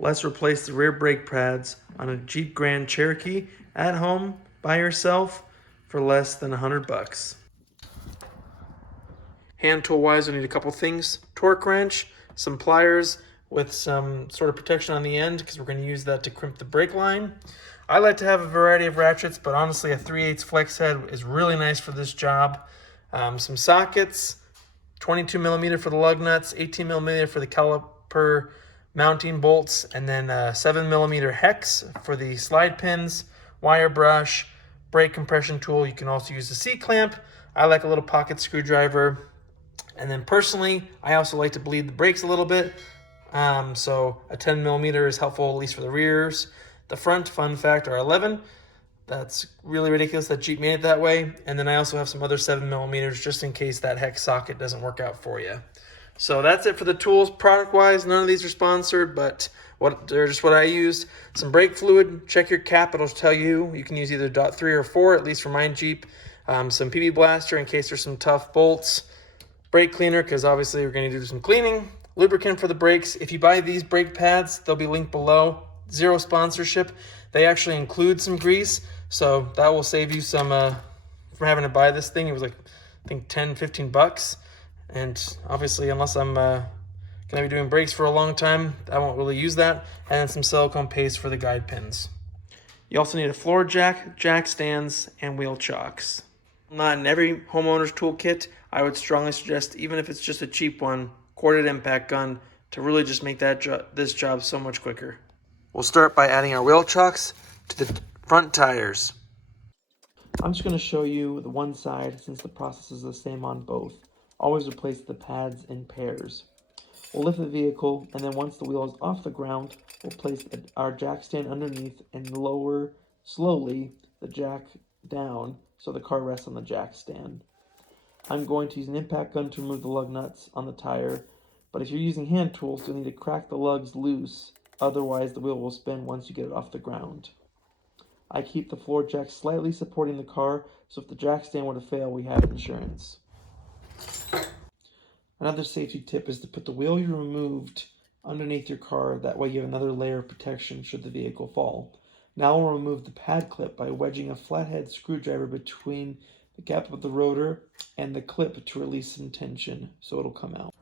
Let's replace the rear brake pads on a Jeep Grand Cherokee at home by yourself for less than $100. Hand tool wise, we need a couple things: torque wrench, some pliers with some sort of protection on the end because we're going to use that to crimp the brake line. I like to have a variety of ratchets, but honestly a 3/8 flex head is really nice for this job. Some sockets, 22 millimeter for the lug nuts, 18 millimeter for the caliper mounting bolts, and then 7 millimeter hex for the slide pins, wire brush, brake compression tool. You can also use a C-clamp. I like a little pocket screwdriver. And then personally, I also like to bleed the brakes a little bit. So a 10 millimeter is helpful, at least for the rears. The front, fun fact, are 11. That's really ridiculous that Jeep made it that way. And then I also have some other 7 millimeters just in case that hex socket doesn't work out for you. So that's it for the tools. Product-wise, none of these are sponsored, but they're just what I used. Some brake fluid. Check your cap. It'll tell you. You can use either .3 or 4, at least for mine Jeep. Some PB Blaster in case there's some tough bolts. Brake cleaner, because obviously we're going to do some cleaning. Lubricant for the brakes. If you buy these brake pads, they'll be linked below. Zero sponsorship. They actually include some grease, so that will save you some from having to buy this thing. It was like, I think, 10, 15 bucks. And obviously, unless I'm going to be doing brakes for a long time, I won't really use that. And then some silicone paste for the guide pins. You also need a floor jack, jack stands, and wheel chocks. Not in every homeowner's toolkit. I would strongly suggest, even if it's just a cheap one, corded impact gun to really just make this job so much quicker. We'll start by adding our wheel chocks to the front tires. I'm just going to show you the one side since the process is the same on both. Always replace the pads in pairs. We'll lift the vehicle, and then once the wheel is off the ground, we'll place our jack stand underneath and lower slowly the jack down so the car rests on the jack stand. I'm going to use an impact gun to remove the lug nuts on the tire, but if you're using hand tools, you'll need to crack the lugs loose, otherwise the wheel will spin once you get it off the ground. I keep the floor jack slightly supporting the car, so if the jack stand were to fail, we have insurance. Another safety tip is to put the wheel you removed underneath your car, that way you have another layer of protection should the vehicle fall. Now we'll remove the pad clip by wedging a flathead screwdriver between the gap of the rotor and the clip to release some tension so it'll come out.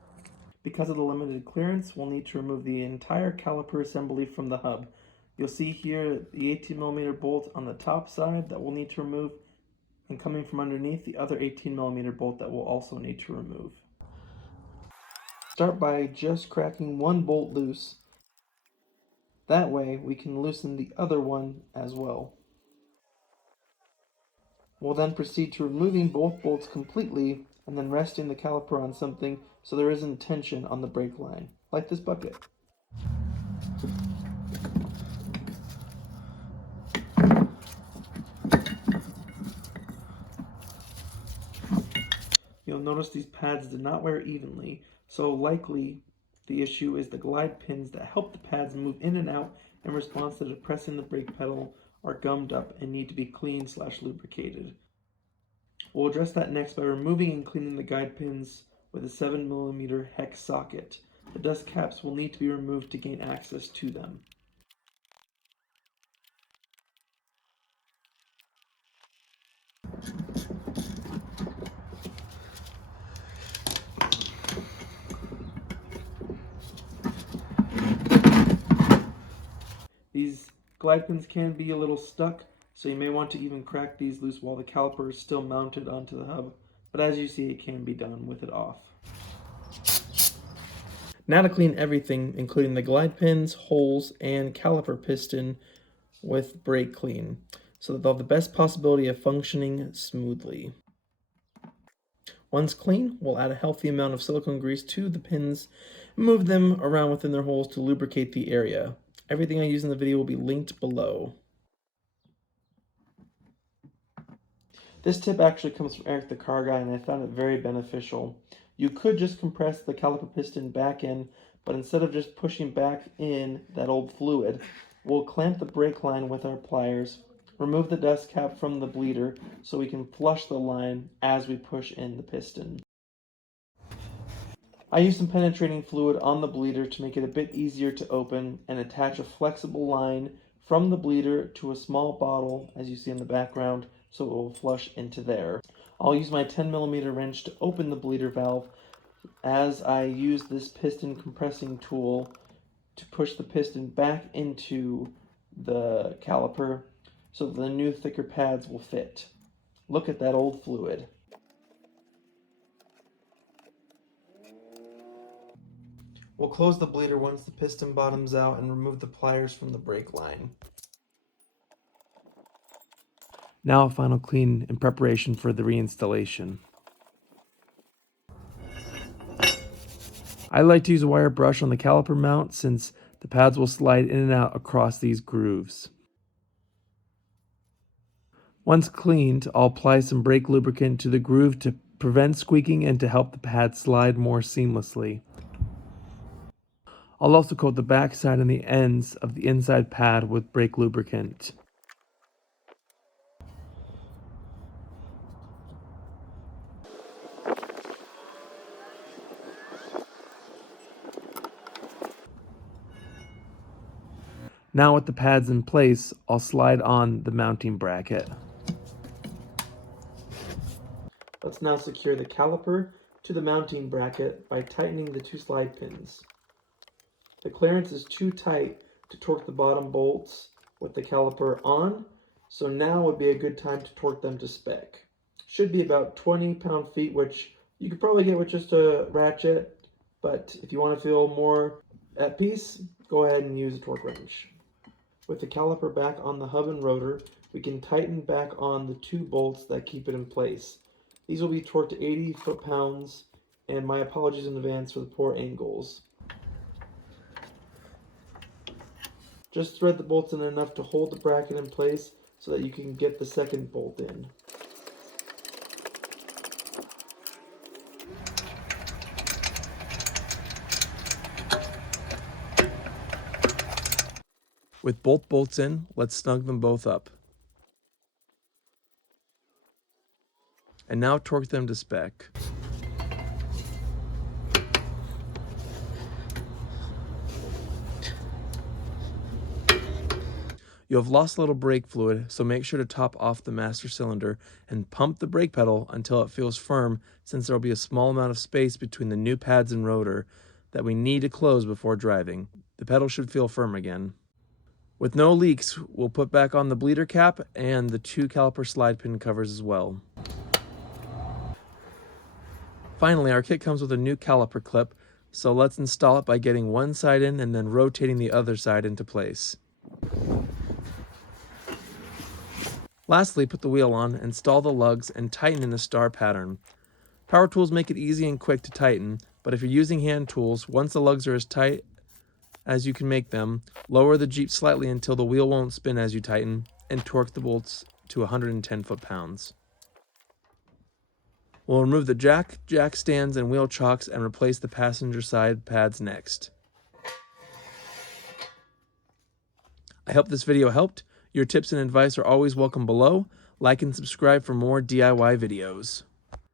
Because of the limited clearance, we'll need to remove the entire caliper assembly from the hub. You'll see here the 18 millimeter bolt on the top side that we'll need to remove, and coming from underneath, the other 18 millimeter bolt that we'll also need to remove. Start by just cracking one bolt loose. That way we can loosen the other one as well. We'll then proceed to removing both bolts completely and then resting the caliper on something so there isn't tension on the brake line, like this bucket. You'll notice these pads did not wear evenly, so likely the issue is the glide pins that help the pads move in and out in response to depressing the brake pedal are gummed up and need to be cleaned/lubricated. We'll address that next by removing and cleaning the guide pins with a 7 millimeter hex socket. The dust caps will need to be removed to gain access to them. These glide pins can be a little stuck, so you may want to even crack these loose while the caliper is still mounted onto the hub, but as you see, it can be done with it off. Now to clean everything, including the glide pins, holes, and caliper piston with brake clean, so that they'll have the best possibility of functioning smoothly. Once clean, we'll add a healthy amount of silicone grease to the pins and move them around within their holes to lubricate the area. Everything I use in the video will be linked below. This tip actually comes from Eric the Car Guy, and I found it very beneficial. You could just compress the caliper piston back in, but instead of just pushing back in that old fluid, we'll clamp the brake line with our pliers, remove the dust cap from the bleeder so we can flush the line as we push in the piston. I use some penetrating fluid on the bleeder to make it a bit easier to open and attach a flexible line from the bleeder to a small bottle, as you see in the background, so it will flush into there. I'll use my 10mm wrench to open the bleeder valve as I use this piston compressing tool to push the piston back into the caliper so that the new thicker pads will fit. Look at that old fluid. We'll close the bleeder once the piston bottoms out and remove the pliers from the brake line. Now a final clean in preparation for the reinstallation. I like to use a wire brush on the caliper mount since the pads will slide in and out across these grooves. Once cleaned, I'll apply some brake lubricant to the groove to prevent squeaking and to help the pad slide more seamlessly. I'll also coat the backside and the ends of the inside pad with brake lubricant. Now with the pads in place, I'll slide on the mounting bracket. Let's now secure the caliper to the mounting bracket by tightening the two slide pins. The clearance is too tight to torque the bottom bolts with the caliper on, so now would be a good time to torque them to spec. Should be about 20 pound-feet, which you could probably get with just a ratchet, but if you want to feel more at peace, go ahead and use a torque wrench. With the caliper back on the hub and rotor, we can tighten back on the two bolts that keep it in place. These will be torqued to 80 foot-pounds, and my apologies in advance for the poor angles. Just thread the bolts in enough to hold the bracket in place so that you can get the second bolt in. With both bolts in, let's snug them both up. And now torque them to spec. You have lost a little brake fluid, so make sure to top off the master cylinder and pump the brake pedal until it feels firm, since there will be a small amount of space between the new pads and rotor that we need to close before driving. The pedal should feel firm again. With no leaks, we'll put back on the bleeder cap and the two caliper slide pin covers as well. Finally, our kit comes with a new caliper clip, so let's install it by getting one side in and then rotating the other side into place. Lastly, put the wheel on, install the lugs, and tighten in a star pattern. Power tools make it easy and quick to tighten, but if you're using hand tools, once the lugs are as tight as you can make them, lower the Jeep slightly until the wheel won't spin as you tighten, and torque the bolts to 110 foot-pounds. We'll remove the jack stands, and wheel chocks and replace the passenger side pads next. I hope this video helped. Your tips and advice are always welcome below. Like and subscribe for more DIY videos.